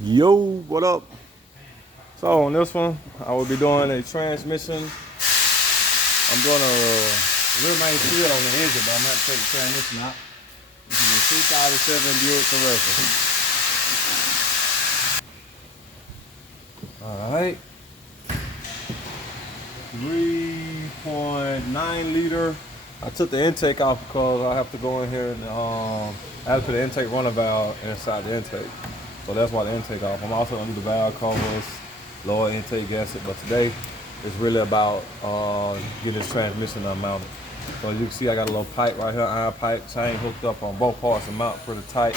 Yo, what up? So on this one, I will be doing a transmission. I'm doing a rear main seal on the engine, but I'm not taking the transmission out. This is a 2007 Buick Terraza. Alright. 3.9 liter. I took the intake off because I have to go in here and I have to put the intake runner valve inside the intake. So that's why the intake off. I'm also gonna do the valve covers, lower intake gasket, but today it's really about getting this transmission unmounted. So as you can see, I got a little pipe right here, iron pipe, chain hooked up on both parts and mount pretty tight.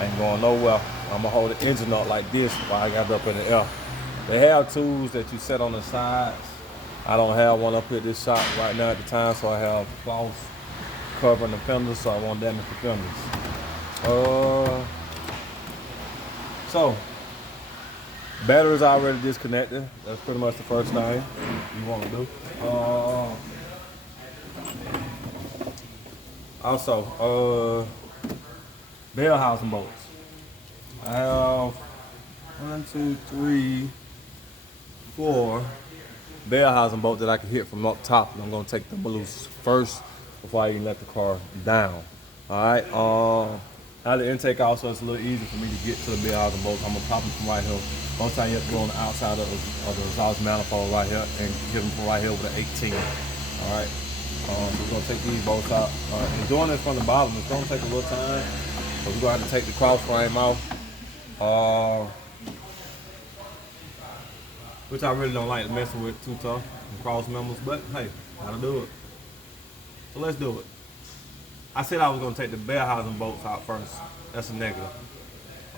Ain't going nowhere. I'm gonna hold the engine up like this while I got it up in the air. They have tools that you set on the sides. I don't have one up here at this shop right now at the time, so I have cloth covering the fenders so I won't damage the fenders. So, battery's already disconnected. That's pretty much the first thing you want to do. Also, bell housing bolts. I have 1, 2, 3, 4 bell housing bolts that I can hit from up top, and I'm gonna take them loose first before I even let the car down. All right. Now the intake also, it's a little easier for me to get to the bell housing bolts. I'm gonna pop them from right here. Most time you have to go on the outside of the exhaust manifold right here and hit them from right here with an 18. All right. So we're gonna take these bolts out. And doing this from the bottom, it's gonna take a little time. So we're gonna have to take the cross frame off. Which I really don't like messing with too tough, cross members, but hey, gotta do it. So let's do it. I said I was gonna take the bell housing bolts out first. That's a negative.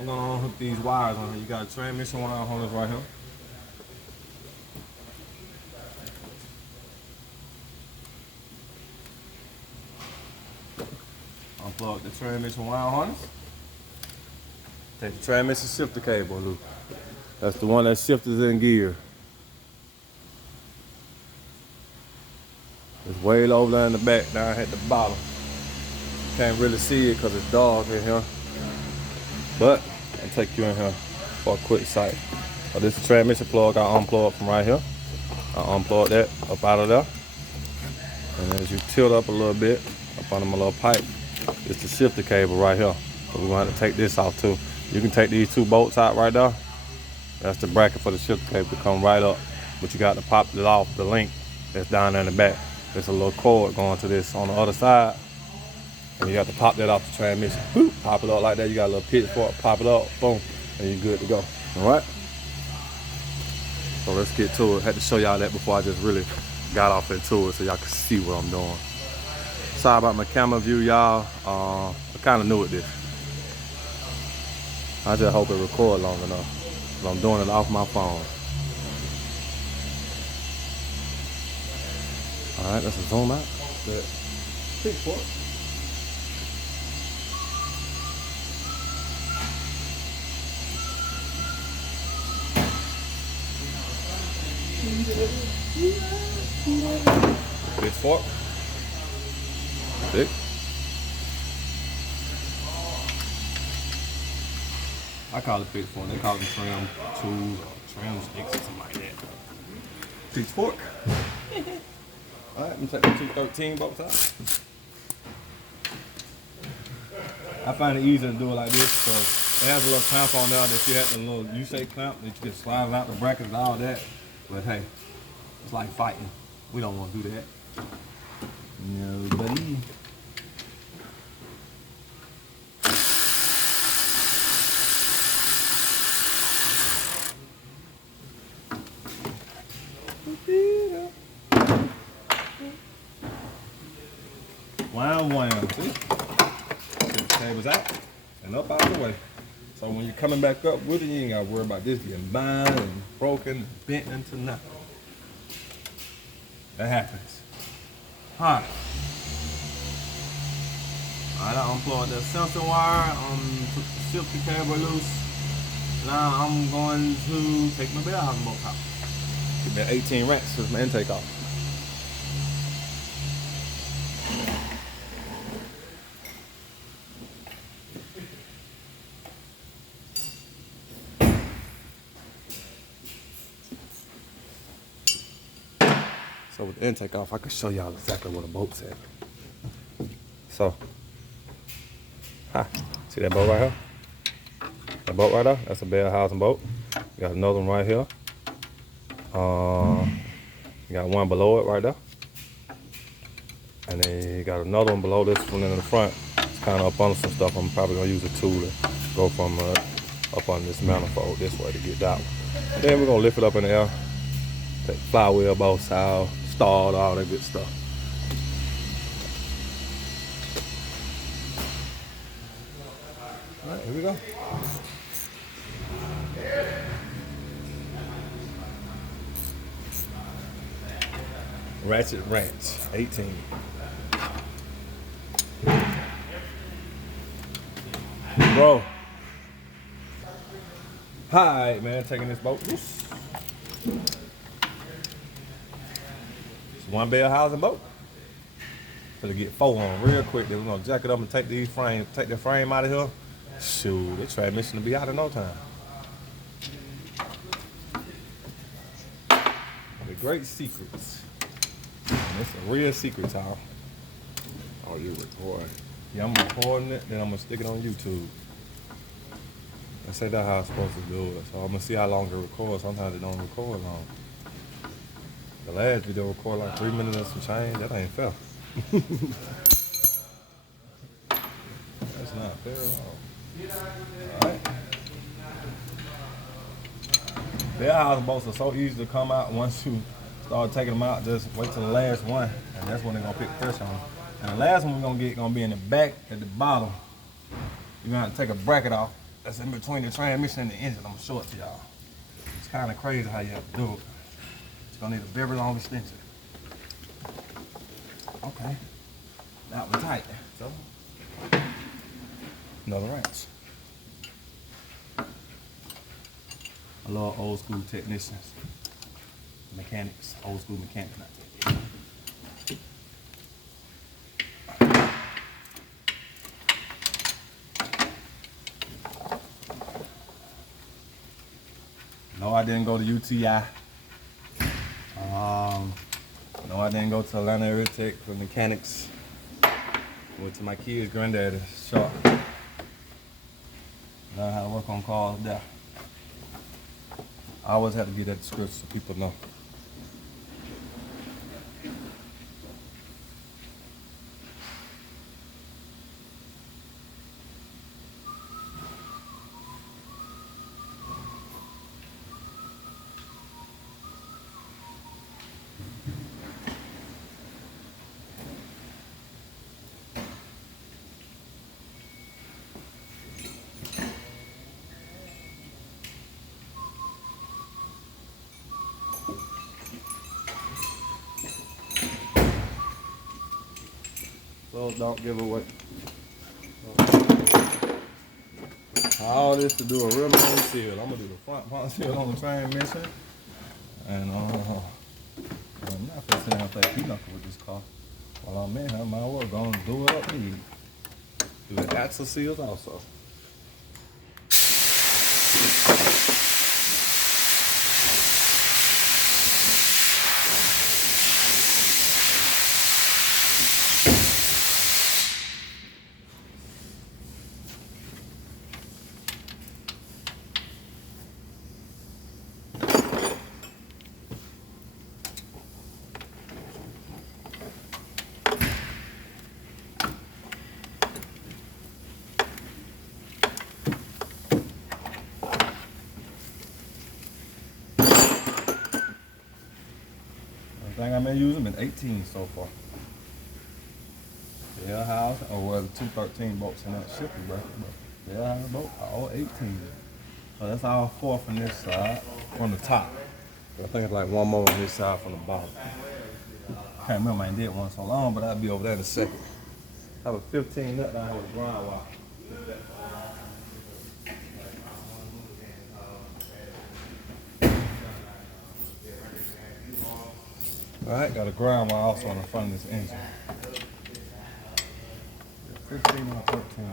I'm gonna unhook these wires on here. You got a transmission wire on this right here. Unplug the transmission wire harness. Take the transmission shifter cable loop. That's the one that shifts in gear. It's way over there in the back, down at the bottom. Can't really see it because it's dark in here. But I'll take you in here for a quick sight. So this is the transmission plug I unplugged from right here. I unplugged that up out of there. And as you tilt up a little bit, up under my little pipe, it's the shifter cable right here. So we're gonna have to take this off too. You can take these two bolts out right there. That's the bracket for the shifter cable to come right up. But you got to pop it off the link that's down there in the back. There's a little cord going to this on the other side. And you have to pop that off the transmission. Boop, pop it up like that. You got a little pitch for it, pop it up, boom, and you're good to go. All right? So let's get to it. Had to show y'all that before I just really got off into it so y'all can see what I'm doing. Sorry about my camera view, y'all. I kind of knew it did. I just hope it record long enough. But I'm doing it off my phone. All right, let's zoom out. Good. Big fork. Big fork. Big. I call it big fork. They call them trim tools or trim sticks or something like that. Big fork. All right, I'm gonna take the 213 bolts out. I find it easier to do it like this because it has a little clamp on there that you have a little U-shaped clamp that you can slide out the brackets and all that. But hey, it's like fighting. We don't want to do that. No, buddy. Wham. See? Get the cables out and up out of the way. So when you're coming back up with it, you ain't got to worry about this getting bound and broken and bent into nothing. That happens. Alright. Alright, I unplugged that sensor wire, took the shifter cable loose. Now I'm going to take my bell housing bolt out. Give me 18 racks with my intake off. So with the intake off, I can show y'all exactly what a boat's at. So, see that boat right here? That boat right there, that's a bell housing boat. You got another one right here. You got one below it right there. And then you got another one below this one in the front. It's kind of up under some stuff. I'm probably gonna use a tool to go from up on this manifold this way to get that one. And then we're gonna lift it up in the air. Take flywheel, both sides, stalled, all that good stuff. All right, here we go. Ratchet Ranch, 18. Bro. Hi, man, taking this boat. It's one bell housing boat. So to get 4 on real quick, then we're gonna jack it up and take the frame out of here. Shoot, the transmission will be out in no time. The great secrets. And it's a real secret, y'all. Oh, you recording? Yeah, I'm recording it, then I'm gonna stick it on YouTube. I say that's how I'm supposed to do it. So I'm gonna see how long it records. Sometimes it don't record long. The last video recorded like 3 minutes and some change. That ain't fair. That's not fair at all. Alright. Bell housing boats are so easy to come out once you start taking them out. Just wait till the last one, and that's when they're gonna pick pressure on. And the last one we're gonna get gonna be in the back at the bottom. You're gonna have to take a bracket off. That's in between the transmission and the engine. I'm gonna show it to y'all. It's kind of crazy how you have to do it. It's gonna need a very long extension. Okay, that was tight. So, another wrench. I love old school technicians, mechanics, old school mechanics. No, I didn't go to UTI. No, I didn't go to Atlanta Area Tech for mechanics. Went to my kid's granddaddy's shop. Learn how to work on cars there. I always have to get that description so people know. So don't give away. All this to do a real main seal. I'm gonna do the front pump seal on the transmission. And I'm not gonna sit down and play pinochle with this car. While I'm in here, I might as well go and do it up and do the axle seals also. I think I may use them in 18 so far. Bell house, or well, the 213 bolts in that shifter bracket, but bell house bolt, all 18. So that's all 4 from this side, from the top. I think it's like one more on this side from the bottom. I can't remember, I ain't did one so long, but I'll be over there in a second. I have a 15 nut down here with a grind wire. Alright, got a ground wire also on the front of this engine. 15 or 13.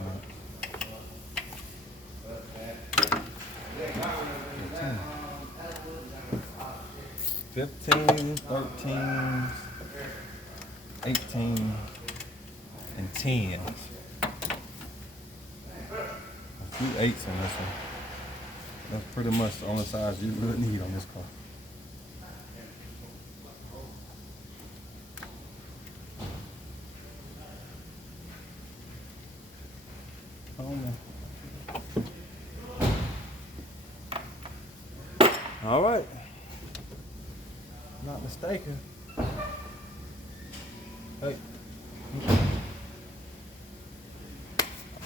15, 13, 18, and 10. A few 8s on this one. That's pretty much the only size you really need on this car. Oh man. All right. Not mistaken. Hey.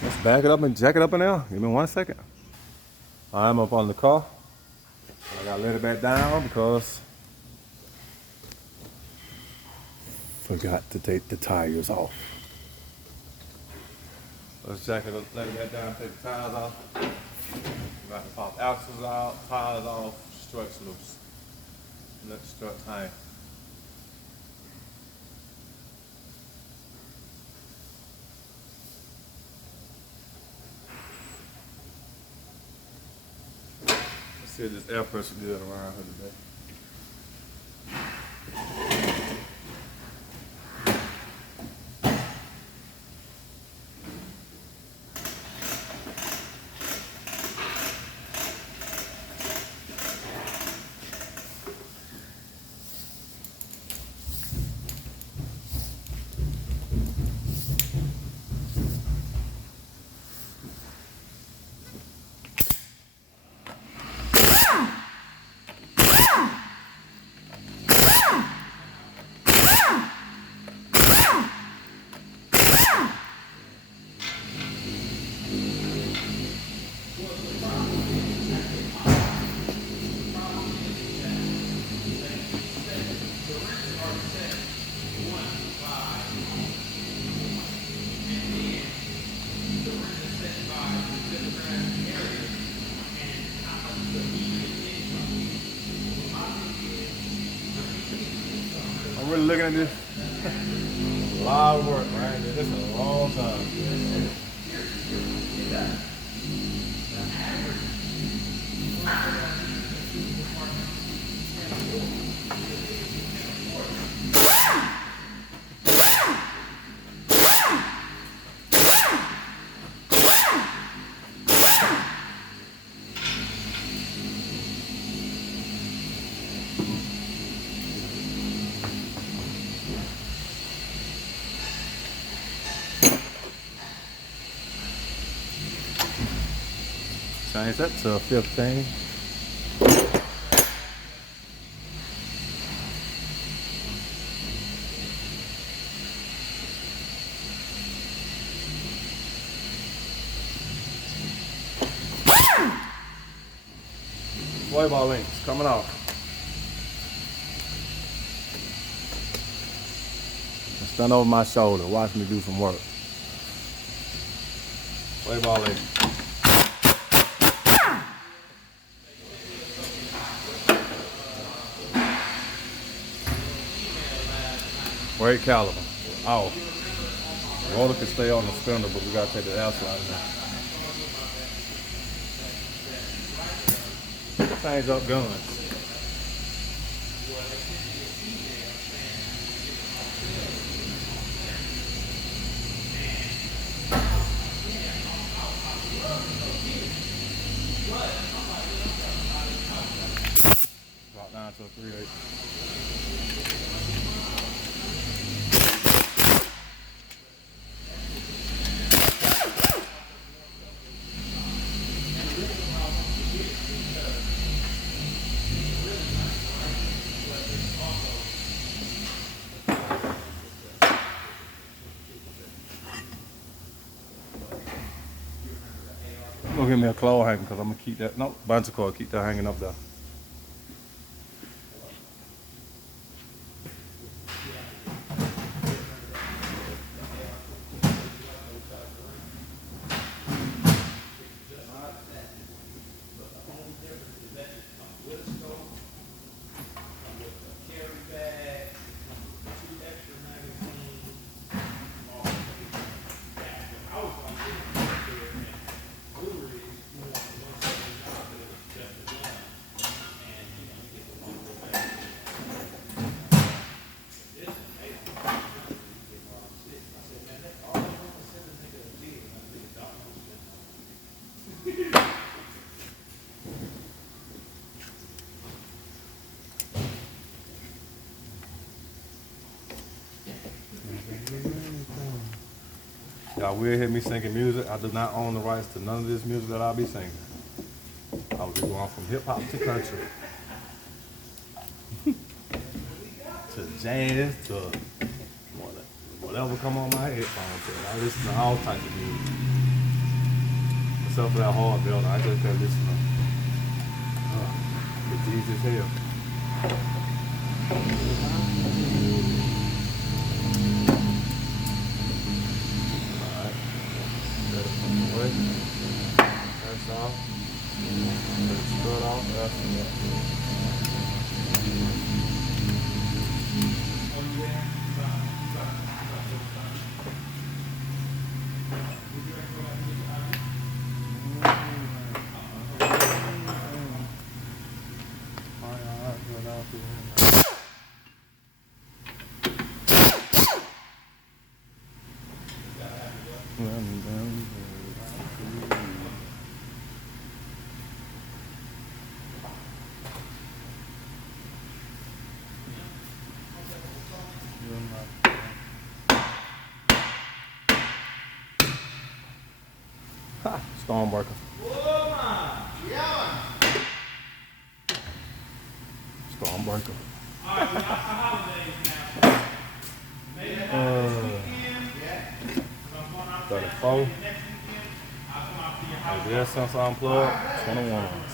Let's back it up and jack it up in there. Give me 1 second. I'm up on the car. I gotta let it back down because forgot to take the tires off. Let's jack it up, let it back down, take the tires off. Got to pop axles out, tires off, struts loose. Let the strut hang. Let's see if this air pressure good around here today. I'm really looking at this. A lot of work, man. This is a long time. Change that to a 15. Play ball links coming off. Stand over my shoulder. Watch me do some work. Play ball links. Brake caliber. Off. The roller can stay on the spindle, but we gotta take the air slide now. Change up guns. Drop down to a 3/8. Go give me a claw hanger because I'm gonna keep that. No, bunch of cord, keep that hanging up there. Y'all will hear me singing music. I do not own the rights to none of this music that I'll be singing. I'll be going from hip hop to country. To jazz, to whatever come on my headphones. I listen to all types of music. Except for that hard belt, I just can't listen to it's easy as hell. Alright. Set it from the way. That's off. Let it strut off. That's enough. Stormbreaker. Stormbreaker. Uh, 34. ABS sensor unplugged. 21s.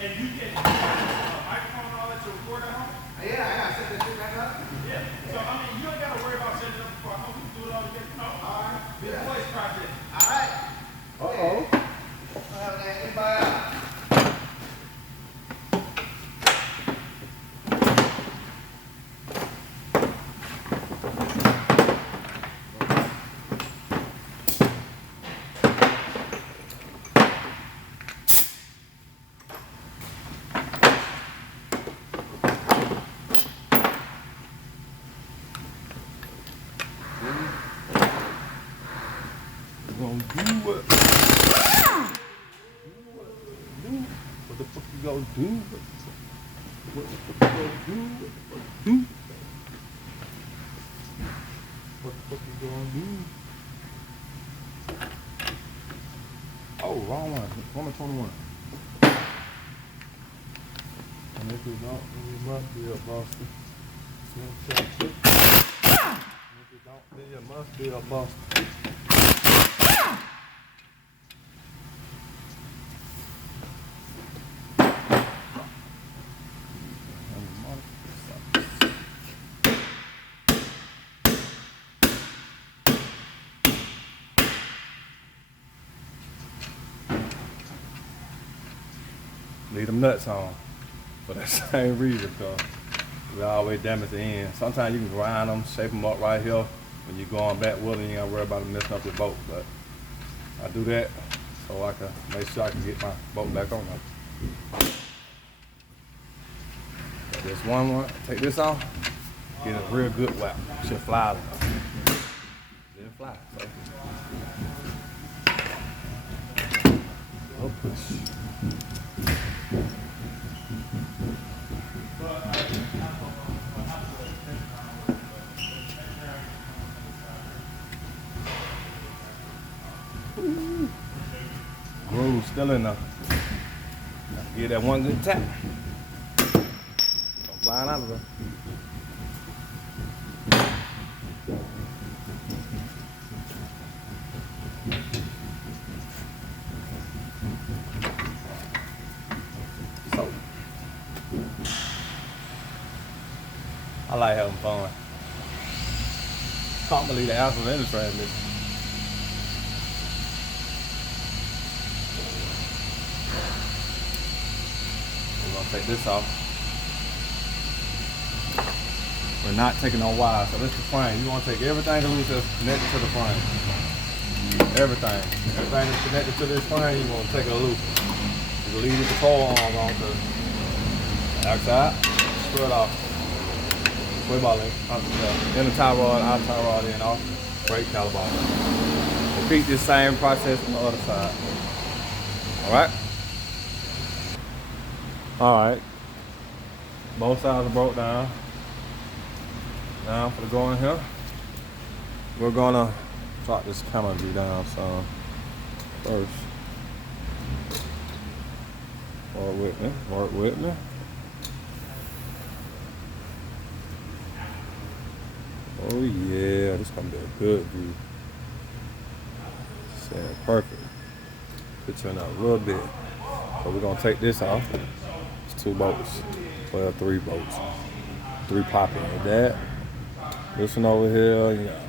And you get microphone and all that to record at home? Yeah, I got to set that shit back up. Yeah. So, I mean, you ain't got to worry about setting it up before I home. You can do it all together. You know? All right. Big voice project. All right. Uh-oh. Anybody else? What the fuck you gonna do? What the fuck you gonna do? What the fuck you gonna do? Oh, wrong one. 121. And if you don't, then you must be a Boston. And if you don't, then you must be a Boston. Leave them nuts on for that same reason, because we always damage the end. Sometimes you can grind them, shape them up right here. When you're going back with them, you ain't gotta worry about them messing up your boat. But I do that so I can make sure I can get my boat back on them. This one, take this off, get a real good whack. Should fly. Should fly. So. Oh, push. Groove still in there. Get that one good tap. Don't flying out of there. So, I like having fun. Can't believe the house was in the transmission. Take this off. We're not taking no wires, so this is the frame. You want to take everything loose that's connected to the frame. Everything that's connected to this frame, you want to take it loose. You can leave the control arms on to the outside, screw it off. Sway ball in, in the tie rod, out of tie rod, in off, brake caliber off. Repeat this same process on the other side. Alright? Alright, both sides are broke down. Now for the go in here. we're gonna drop this camera view down some first. Work with me, work with me. Oh yeah, this gonna be a good view. Saying perfect. Put you in a little bit. So we're gonna take this off. It's 2 bolts. Well, 3 bolts. 3 popping like that. This one over here, you got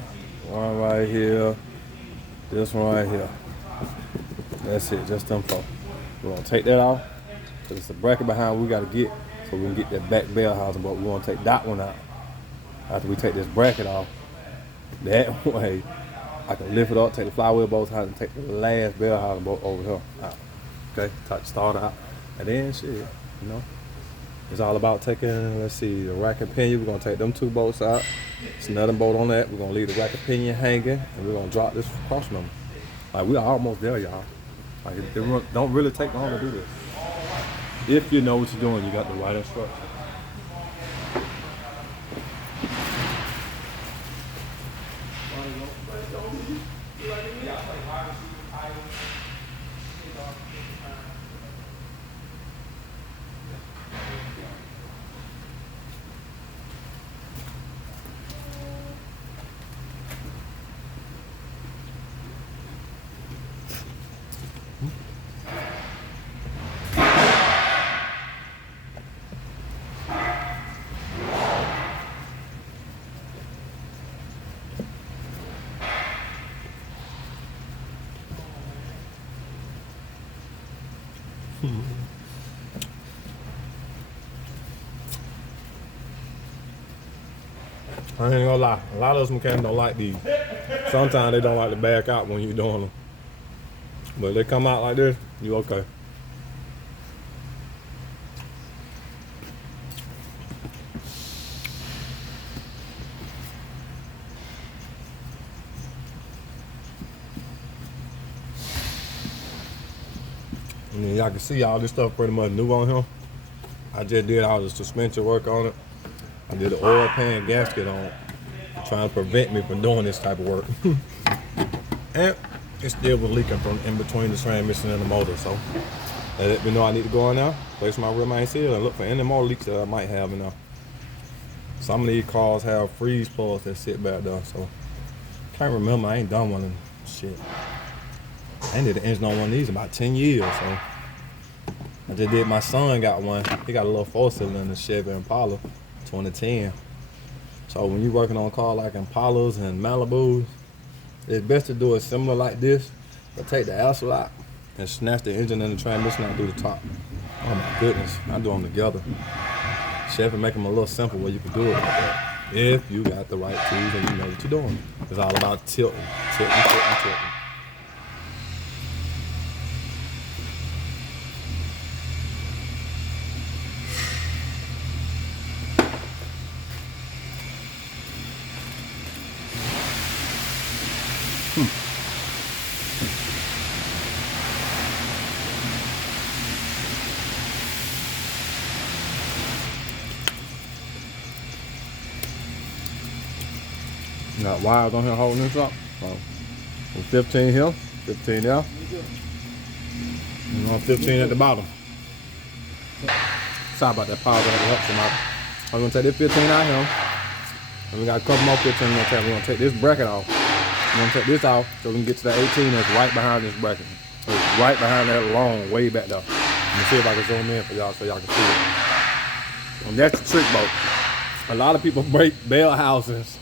one right here. This one right here. That's it, just them 4. We're gonna take that off. Cause it's the bracket behind we gotta get so we can get that back bell housing, but we wanna take that one out. After we take this bracket off, that way I can lift it up, take the flywheel bolts out, and take the last bell housing bolt over here out. Okay, start out, and then shit, you know, it's all about taking. Let's see, the rack and pinion. We're gonna take them 2 bolts out. It's another bolt on that. We're gonna leave the rack and pinion hanging, and we're gonna drop this cross member. Like we are almost there, y'all. Like it don't really take long to do this. If you know what you're doing, you got the right instructions. I ain't gonna lie, a lot of us mechanics don't like these. Sometimes they don't like to back out when you're doing them. But if they come out like this, you okay. And then y'all can see all this stuff pretty much new on here. I just did all the suspension work on it. I did the oil pan gasket on it, trying to prevent me from doing this type of work. And it still was leaking from in between the transmission and the motor, so that let me know I need to go in there, place my rear main seal, and look for any more leaks that I might have in there. Some of these cars have freeze plugs that sit back there, so can't remember. I ain't done one and shit. I ain't did the engine on one of these in about 10 years, so I just did. My son got one. He got a little 4-cylinder Chevy Impala 2010. So when you're working on a car like Impalas and Malibus, it's best to do it similar like this, but take the axle out and snatch the engine and the transmission out through the top. Oh my goodness, I do them together. Chevy make them a little simple where you can do it like that. If you got the right tools and you know what you're doing. It's all about tilting, tilting, tilting, tilting. Got wires on here holding this up. 15 here, 15 there, and 15 at the bottom. Sorry about that power that helps them out. I'm gonna take this 15 out here, and we got a couple more 15 we're gonna take this bracket off. We're gonna take this off so we can get to the 18 that's right behind this bracket. So it's right behind that long, way back there. Let me see if I can zoom in for y'all so y'all can see it. And that's the trick boat. A lot of people break bell housings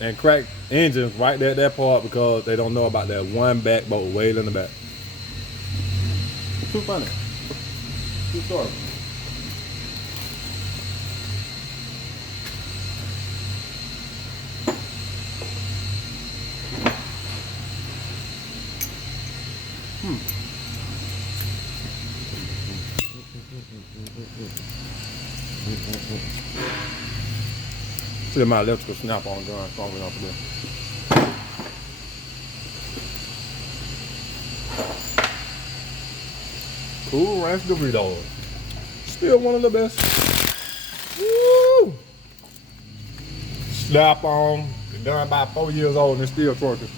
and crack engines right there at that part because they don't know about that one back bolt way in the back. Too funny. Too short. See my electrical snap on gun, strong enough for this. Cool Ranch Doritos. Still one of the best. Woo! Snap on, It's done about 4 years old and it's still twerking.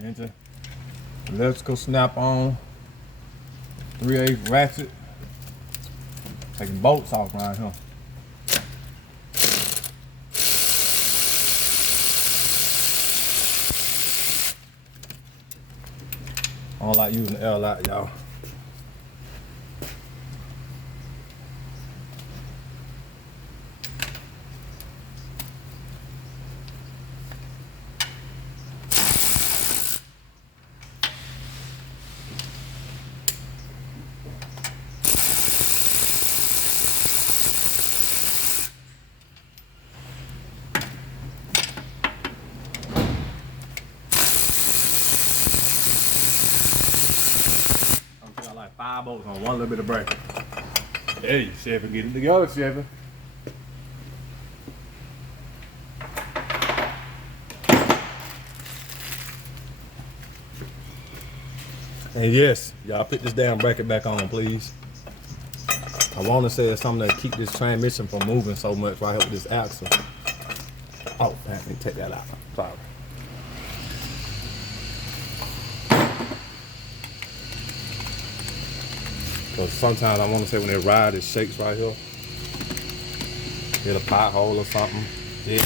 Engine, electrical snap on, 3/8 ratchet, taking bolts off around here. I don't like using the L out, y'all. Got like 5 bolts on one little bit of bracket. Hey, Chevy, get it together, Chevy. And yes, y'all put this damn bracket back on, please. I want to say it's something that keep this transmission from moving so much right here with this axle. Oh, man, let me take that out. Sorry. Because sometimes I want to say when they ride, it shakes right here. Hit a pothole or something. Yeah.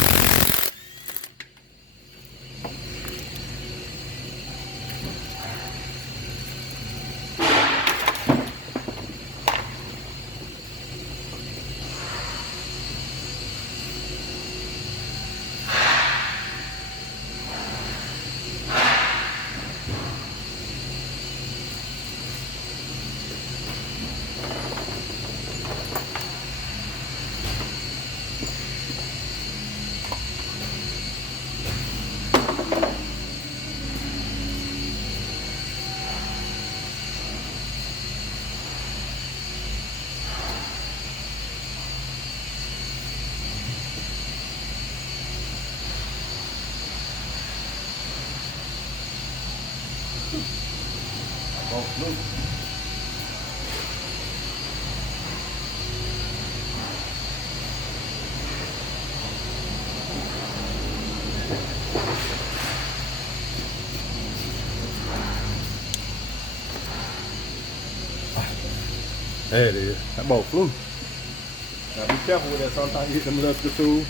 There it is. That boat flew. Now be careful with that. Sometimes you hit them electrical tools.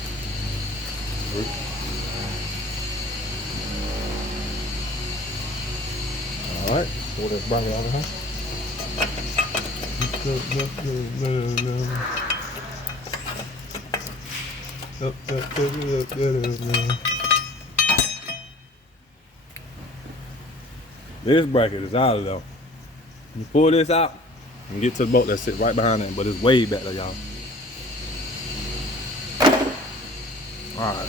Alright, pull this bracket out of here. This bracket is out of there. You pull this out and get to the boat that sits right behind it, but it's way back there, y'all. Alright.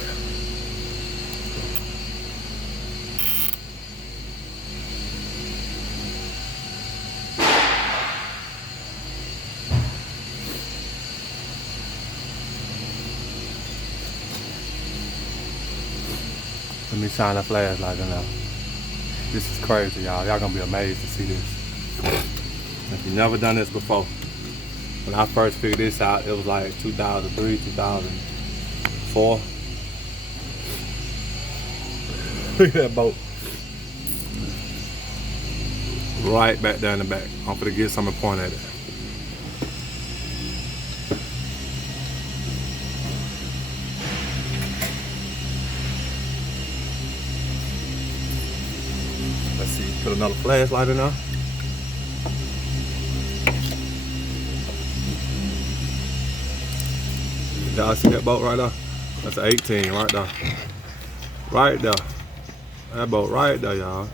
Let me shine a flashlight in there. This is crazy, y'all. Y'all gonna be amazed to see this. If you've never done this before, when I first figured this out, it was like 2003, 2004. Look at that boat. Right back down the back. I'm gonna get something to point at it. Let's see, put another flashlight in there. Y'all see that boat right there? That's an 18 right there. Right there. That boat right there, y'all.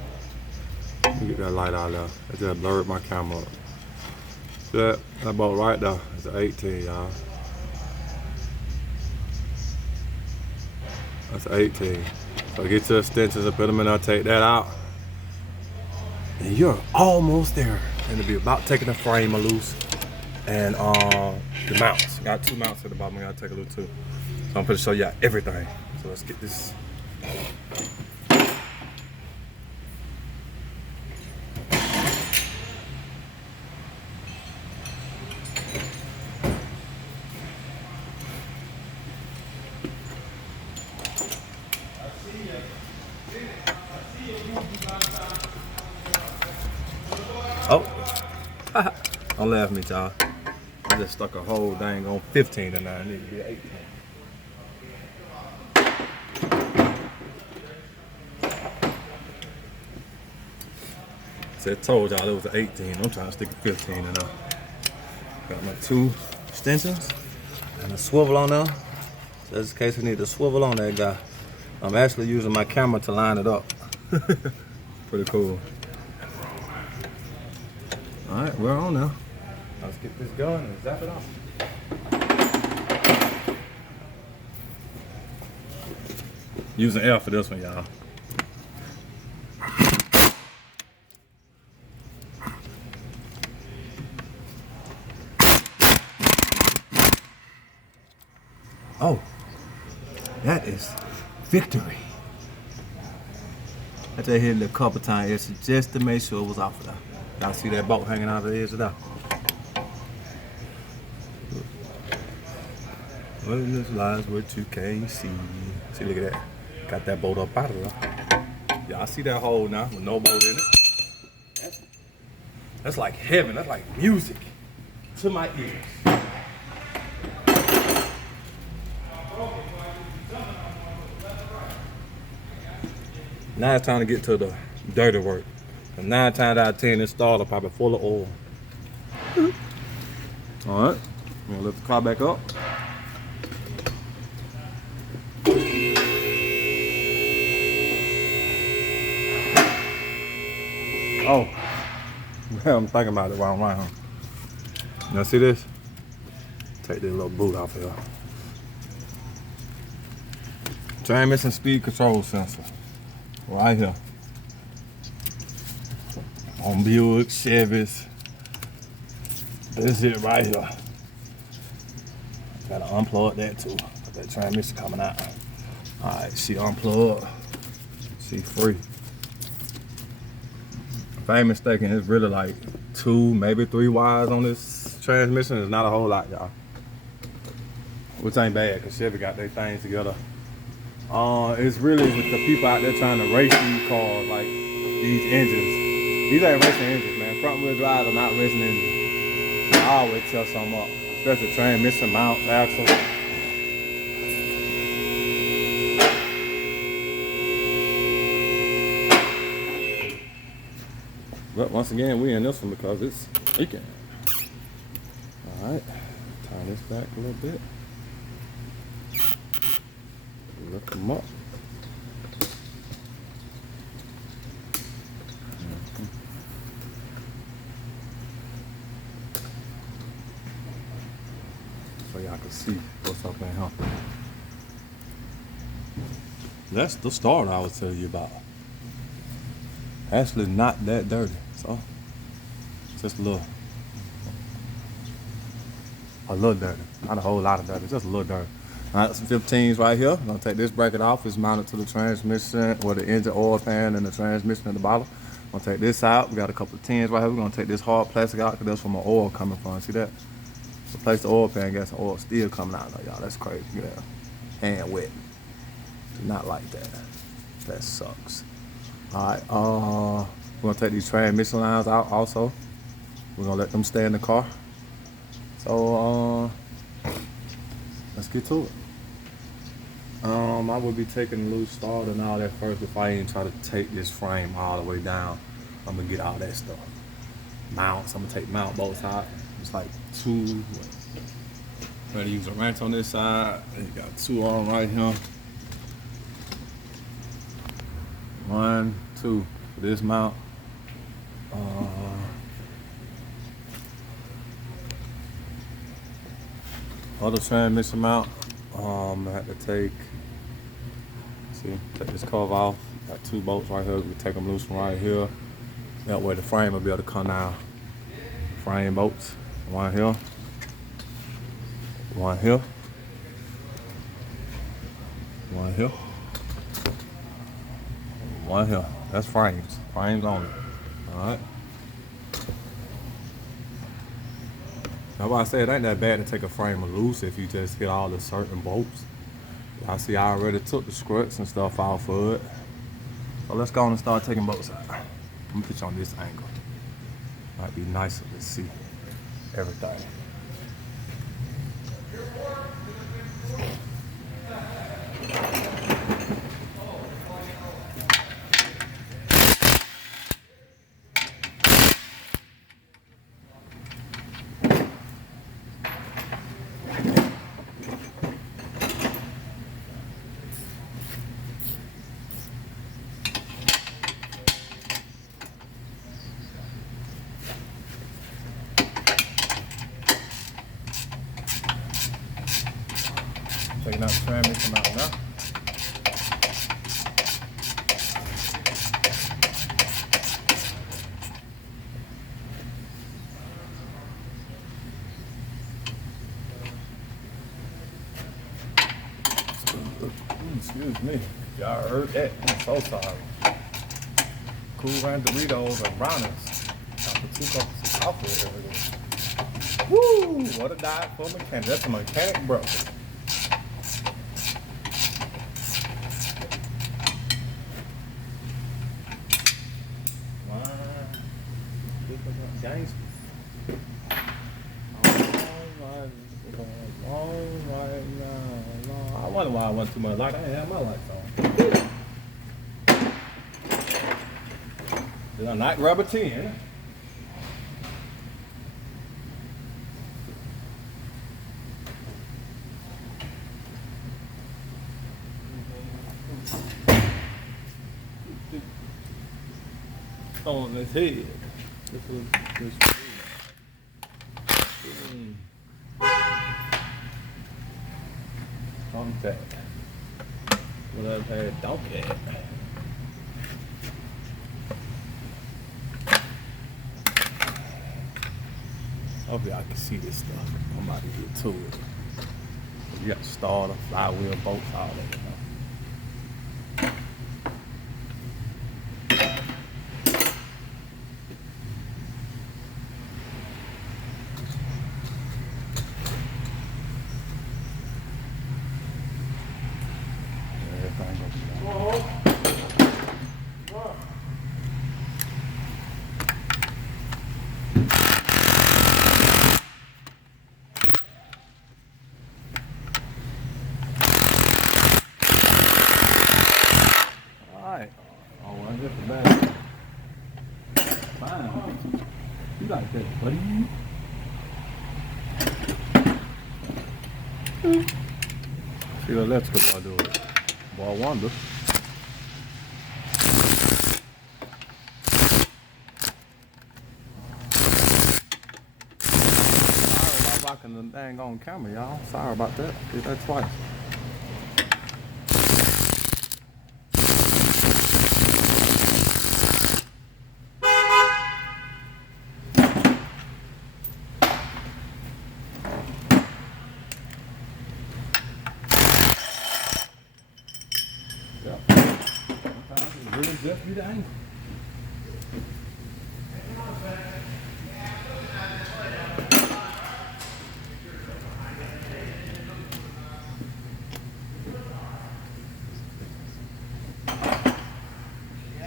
Let me get that light out there. It just blurred my camera up. See that boat right there. It's an 18, y'all. That's 18. So get your extensions and put them in there, take that out. And you're almost there. And to be about taking the frame loose and the mounts. Got 2 mounts at the bottom, I gotta take a look too. So I'm gonna show you everything. So let's get this. Oh, don't laugh at me, y'all. I just stuck a whole dang on 15 and I need to be 18. Said told y'all it was 18. I'm trying to stick a 15 in there. Got my 2 extensions and a swivel on there. Just in case we need to swivel on that guy. I'm actually using my camera to line it up. Pretty cool. All right, we're on now. Let's get this going and zap it off. Using L for this one, y'all. Oh, that is victory. I just hit it a couple times just to make sure it was off of there. Y'all see that bolt hanging out of the edge of that? What in this lies what you can't see. See, look at that. Got that bolt up out of there. Y'all see that hole now with no bolt in it? That's like heaven. That's like music to my ears. Now it's time to get to the dirty work. And 9 times out of 10, this starter probably full of oil. All right, I'm gonna lift the car back up. Oh, I'm thinking about it while I'm around. Now see this? Take this little boot off here. Transmission speed control sensor, right here. On Buick, Chevys. This is it right here. Gotta unplug that too. Got that transmission coming out. Alright, she unplugged. She free. If I ain't mistaken, it's really like 2, maybe 3 wires on this transmission. It's not a whole lot, y'all. Which ain't bad, because Chevy got their things together. It's really with the people out there trying to race these cars, like these engines. These ain't racing engines, man. Front wheel drive are not racing engines. I always tell something up, especially transmission, mounts, axle. But once again, we in this one because it's leaking. All right, turn this back a little bit. Lift them up. So y'all can see what's up in here. That's the starter I was telling you about. Actually not that dirty, so just a little dirty. Not a whole lot of dirty, just a little dirty. All right, some 15s right here. I'm gonna take this bracket off. It's mounted to the transmission or the engine oil pan and the transmission at the bottom. I'm gonna take this out. We got a couple of tins right here. We're gonna take this hard plastic out because that's where my oil coming from. See that? Replace the oil pan, got some oil still coming out of y'all. That's crazy. Look at that. Hand wet. Do not like that. That sucks. Alright, we're gonna take these transmission lines out also. We're gonna let them stay in the car. So let's get to it. I would be taking the loose starter and all that first before I even try to take this frame all the way down. I'm gonna get all that stuff. Mounts, I'm gonna take mount bolts out. It's like 2. I'm gonna use a wrench on this side. And you got 2 on right here. 1, 2 for this mount. Other transmission mount. I have to take See, take this cover off. Got 2 bolts right here. We take them loose from right here. That way the frame will be able to come down. Frame bolts. One here. One here. One here. One here. That's frames. Frames only. Alright. That's why I say it ain't that bad to take a frame loose if you just hit all the certain bolts. I see I already took the struts and stuff off of it. So let's go on and start taking bolts out. Let me put you on this angle. Might be nicer to see everything. Taking out the transmission out now. Excuse me. Y'all heard that. I'm so sorry. Cool Ranch Doritos and brownies. I put 2 cups of coffee every day. Woo! What a diet for a mechanic. That's a mechanic breakfast. Gangsters. Alright now. I wonder why I went too much light. I didn't have my lights on. Did I not grab a 10? On his head. This was contact. What I've had donkey at. Hopefully I can see this stuff. I'm about to get to it. You got the starter, flywheel, bolts, all that, you know. You like that, buddy? See the electrical boy do it. Boy, I wonder. Sorry about rocking the dang on camera, y'all. Sorry about that. Did that twice. Really just be the angle.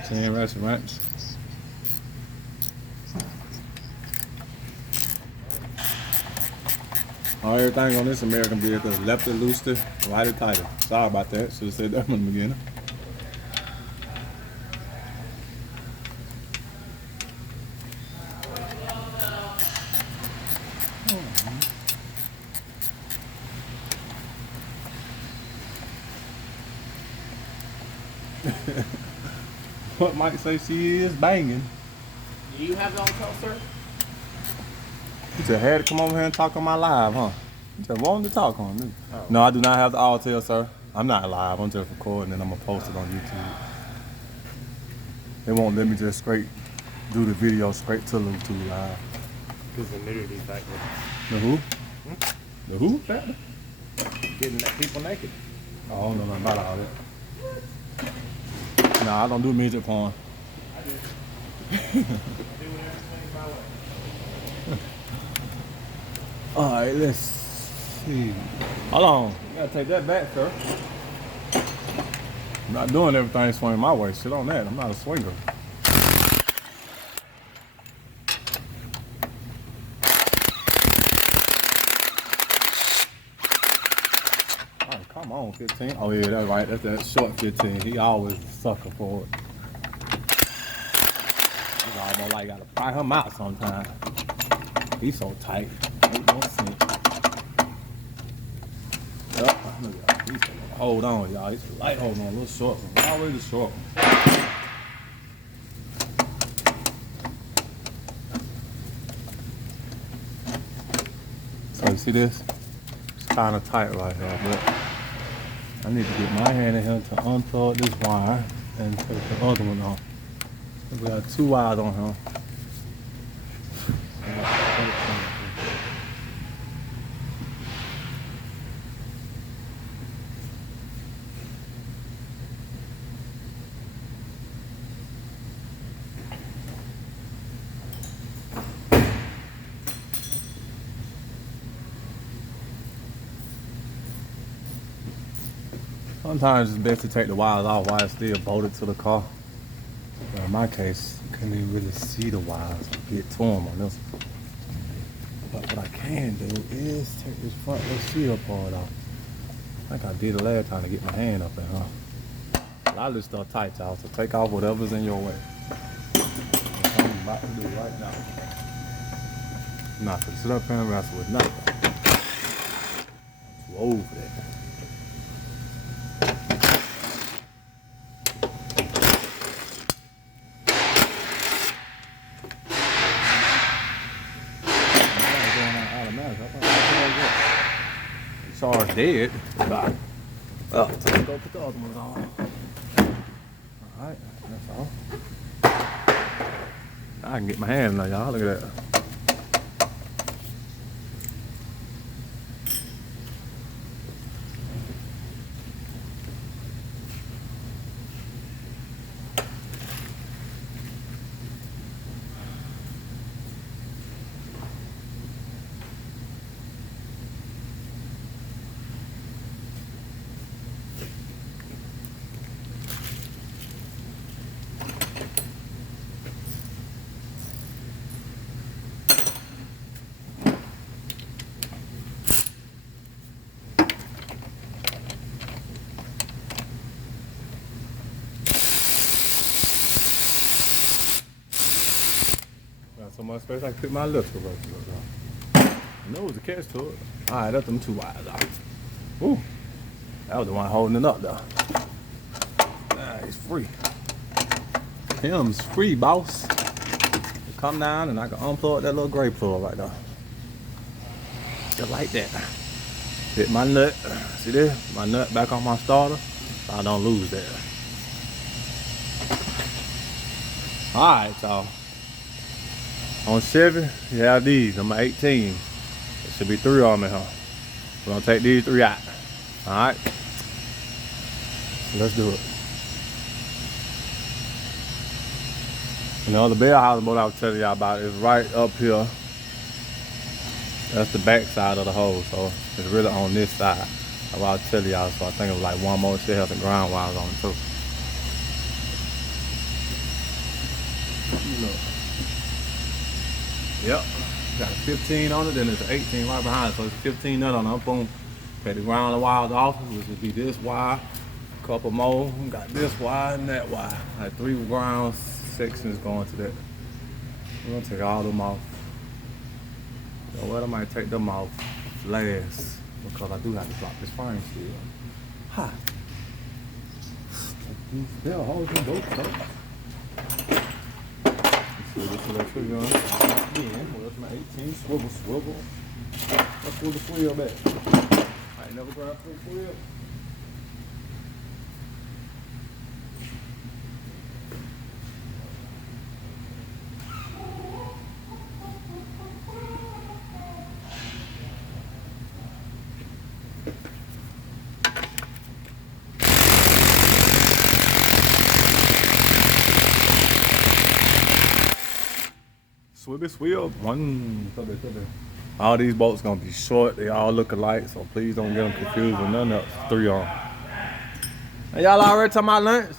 Same restaurants. Everything on this American vehicle is left it looser, right it tighter. Sorry about that. Should have said that from the beginning. What Mike say she is banging. Do you have it on call, sir? You just had to come over here and talk on my live, huh? You just wanted to talk on me. Oh. No, I do not have the all tail, sir. I'm not live, I'm just recording and I'm gonna post it on YouTube. They won't let me just straight do the video straight to YouTube live. Because the nudity factor. The who? The who factor? Getting people naked. Oh, I don't know nothing about all that. Nah, I don't do music porn. I do. I do whatever swings my way. Alright, let's see. Hold on. You gotta take that back, sir. I'm not doing everything swing my way. Shit on that. I'm not a swinger. Oh, come on, 15. Oh, yeah, that's right. That's that short 15. He always a sucker for it. He's almost like gotta pry him out sometimes. He's so tight. Ain't no sense. Hold on, y'all. He's light holding on, a little short one. Always a short one. So you see this? It's kind of tight right here, but I need to get my hand in here to unplug this wire and take the other one off. We got 2 wires on here. Sometimes it's best to take the wires off while it's still bolted to the car. But in my case, I couldn't even really see the wires or get to them on this one. But what I can do is take this front little shield part off. I think I did it last time to get my hand up in, huh? A lot of this stuff tight, y'all, so take off whatever's in your way. That's what I'm about to do right now. I'm not gonna sit up here and wrestle with nothing. Too old for that. Car's dead. Bye. Oh, so let's go put the other ones on. Alright, that's all. Now I can get my hand in there, y'all. Look at that. So much space I can fit my lift right there. I know it was a catch to it. Alright, that's them 2 wires out. Ooh. That was the one holding it up though. Nah, he's free. Him's free, boss. Come down and I can unplug that little gray plug right there. Just like that. Hit my nut. See this? My nut back on my starter. So I don't lose that. Alright, y'all. On Chevy, you have these, number 18. There should be 3 on me, huh? We're gonna take these 3 out. Alright? So let's do it. And the other bell housing boat I was telling y'all about is right up here. That's the back side of the hose, so it's really on this side. That's what I was telling y'all, so I think it was like one more shit has some ground wires on it too. Look. Yep, got a 15 on it, then there's an 18 right behind it, so it's 15 nut on it. Boom, got the ground wires off, which would be this wire, a couple more, we got this wire and that wire. Like 3 ground sections going to that. We're gonna take all them off. You know what, I might take them off last, because I do have to drop this frame still. Ha! These bell holes in both places. So this electric gun again, well, that's my 18 swivel. Let's pull the wheel back. I ain't never grabbed this wheel. Swibby Swib. One. All these boats gonna be short. They all look alike, so please don't get them confused with none else. 3 on. Hey, y'all already talking about lunch?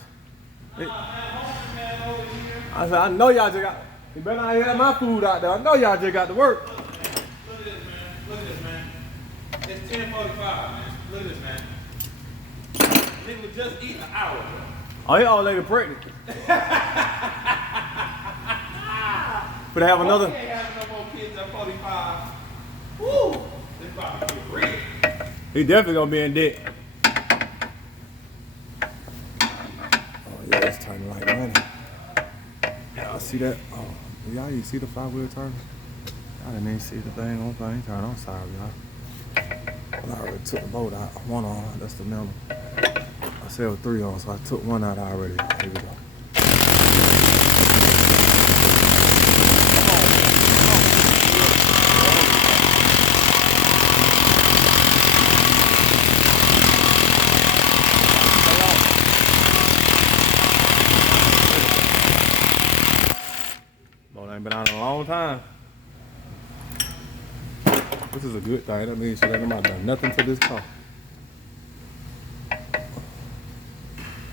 I said, I know y'all just got. You better not have my food out there. I know y'all just got to work. Look at this, man. Look at this, man. It's 10:45, man. Look at this, man. Nigga was just eating an hour ago. Oh, he all lady pregnant. But have another. We ain't having no more kids at 45. Woo! This about to get real. He definitely gonna be in debt. Oh yeah, it's turning like money. Y'all see that? Oh, y'all you see the flywheel turn? I didn't even see the thing on thing turn. I'm sorry, y'all. Well, I already took the boat out. 1 on. That's the minimum. I said with 3 on, so I took 1 out already. Here we go. Ain't been out in a long time. This is a good thing. That means she ain't about done nothing to this car.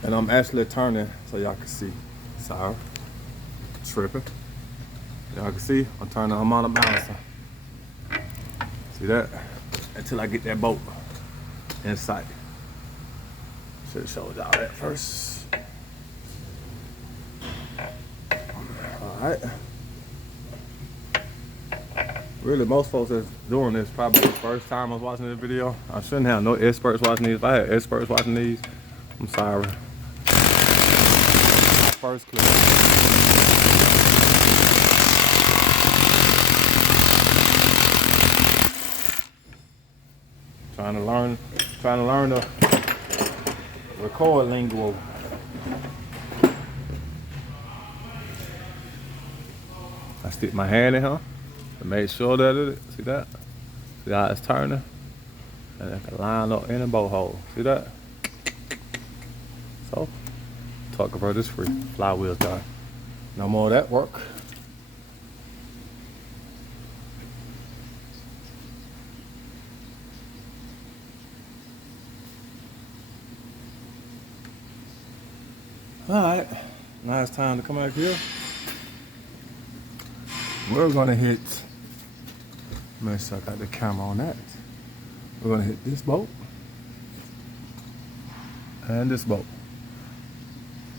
And I'm actually turning so y'all can see. Sorry. Tripping. Y'all can see I'm turning. I'm on a bouncer. See that? Until I get that boat in sight. Should have showed y'all that first. Alright. Really, most folks that's doing this probably the first time I was watching this video. I shouldn't have no experts watching these. If I had experts watching these, I'm sorry. First clip. Trying to learn the record lingo. I stick my hand in her. To make sure that it, see that? See how it's turning? And it can line up in a boat hole. See that? So, talk about this free. Flywheel's done. No more of that work. Alright, now it's time to come out here. We're gonna hit. Make sure I got the camera on that. We're gonna hit this boat and this boat.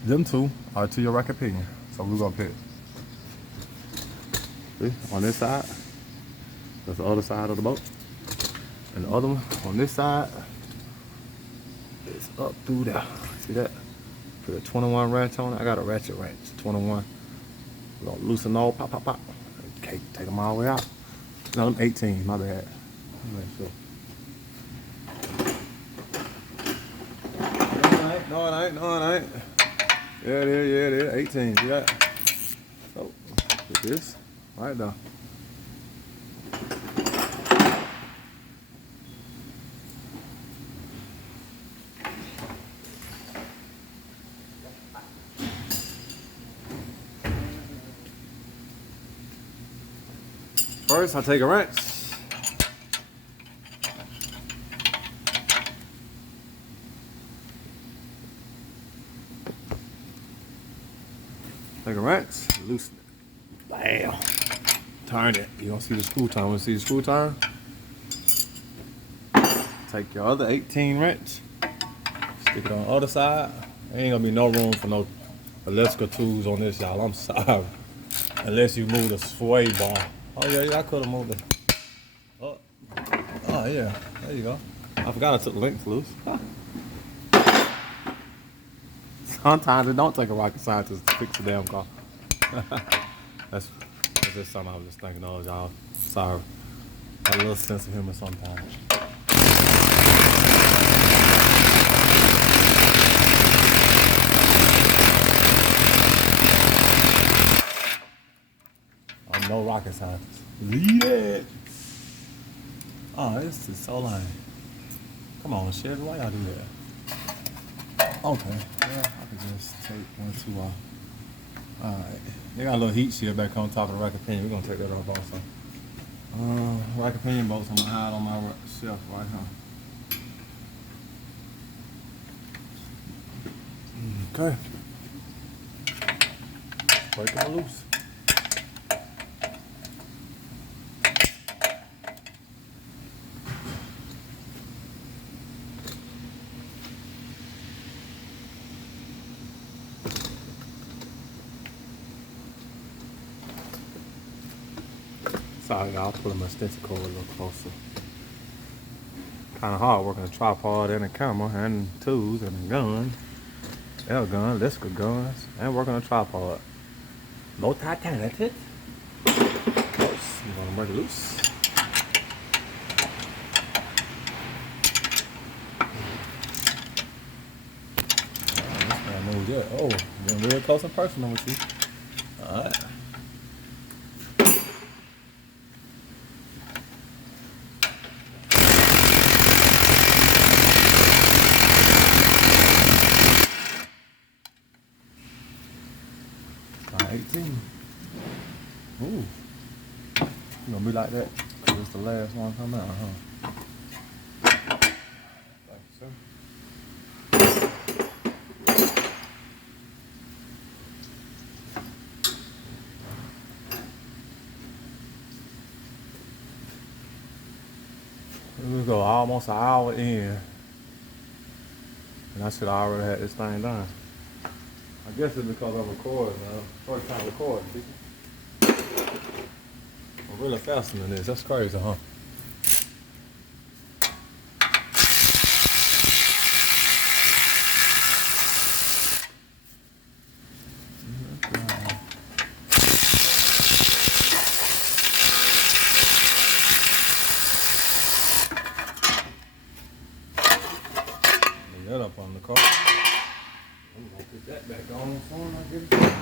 Them two are to your right opinion. So we're gonna pick. See, on this side, that's the other side of the boat. And the other one on this side is up through there. See that? Put a 21 wrench on it. I got a ratchet wrench, 21. We're gonna loosen all, pop, pop, pop. Okay, take them all the way out. No, I'm 18, my bad. Sure. No, it ain't. Yeah, it is. 18, see that? So, put this right now. First, I take a wrench. Take a wrench, loosen it. Bam. Turn it. You don't see the screw turn. Want to see the screw turn? Take your other 18 wrench. Stick it on the other side. There ain't gonna be no room for no electrical tools on this, y'all. I'm sorry. Unless you move the sway bar. Oh yeah, I could have moved it. Oh yeah, there you go. I forgot I took the links loose. Sometimes it don't take a rocket scientist to fix a damn car. That's just something I was just thinking of, y'all. Sorry. Got a little sense of humor sometimes. I'm no rocket scientist. Lead it! Oh, this is so lame. Come on, Chevy, why y'all do that? Okay, well, I could just take 1, 2 off. Alright. They got a little heat shield back on top of the rack pinion. We're gonna take that off also. Rack pinion bolts I'm gonna hide on my shelf right here. Okay. Break them loose. Sorry, I'll pull my extension cord a little closer. Kind of hard working a tripod and a camera and tools and a gun. L gun, electrical guns, and working on a tripod. Multi-talented. I'm gonna break it loose. Move there. Oh, getting real close and personal with you. Alright. Got 18. Ooh. You gonna be like that? Cause it's the last one coming out, huh? Thank you, sir. We go almost an hour in, and I should have already had this thing done. I guess it's because I'm recording now. First time recording, people. I'm really faster than this. That's crazy, huh? That up on the car. I'm gonna put that back on the phone. I get it.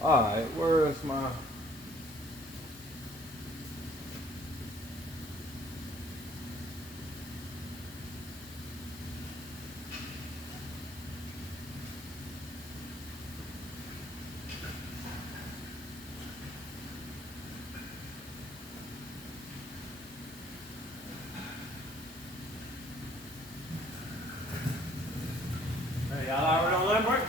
Alright, where's my Hey, y'all already on limb break?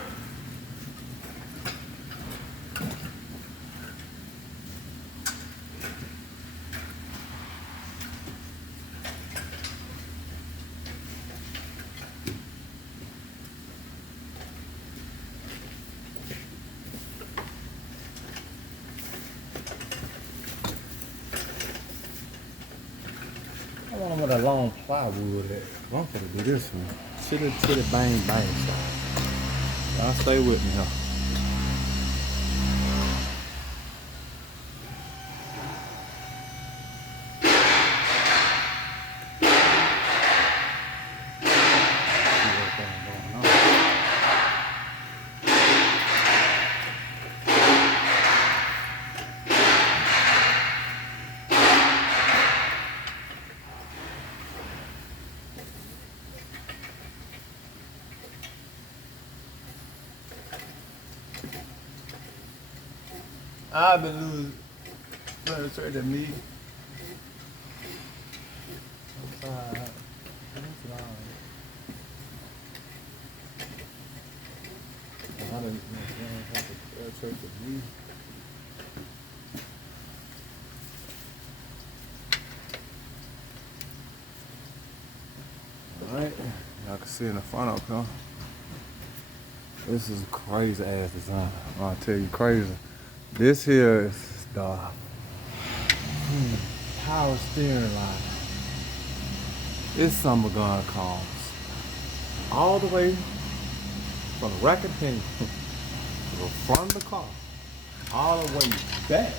I want them with a long plywood at. I'm gonna do this one. Chitty chitty bang bang style. Y'all stay with me, huh? I've been losing better than me. I didn't have to church with me. Alright, y'all can see in the front up here. This is a crazy ass design. I'll tell you, crazy. This here is the power steering line. This summer gonna cost all the way from the rack and pinion to the front of the car, all the way back,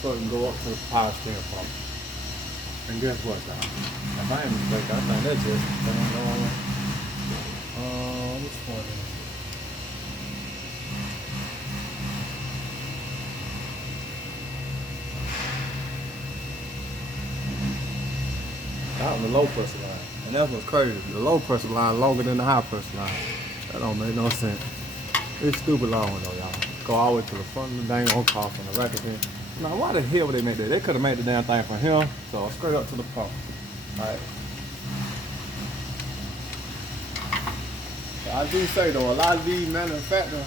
so it can go up to the power steering pump. And guess what, y'all? If I ain't mistaken, I think that's just what's for this? Out in the low pressure line. And that's what's crazy. The low pressure line longer than the high pressure line. That don't make no sense. It's stupid long though, y'all. Go all the way to the front of the dang old car from the rack of here. Now, why the hell would they make that? They could have made the damn thing from here, so straight up to the pump. Alright. I do say though, a lot of these manufacturers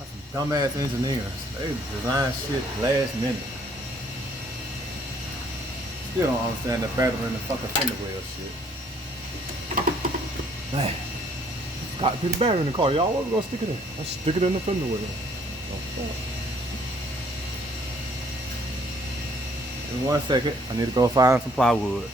are some dumbass engineers. They design shit last minute. Still don't understand the battery and the fucking fender well shit. Man. Got to put the battery in the car, y'all. What we gonna stick it in? Let's stick it in the fender wheel. In 1 second, I need to go find some plywood.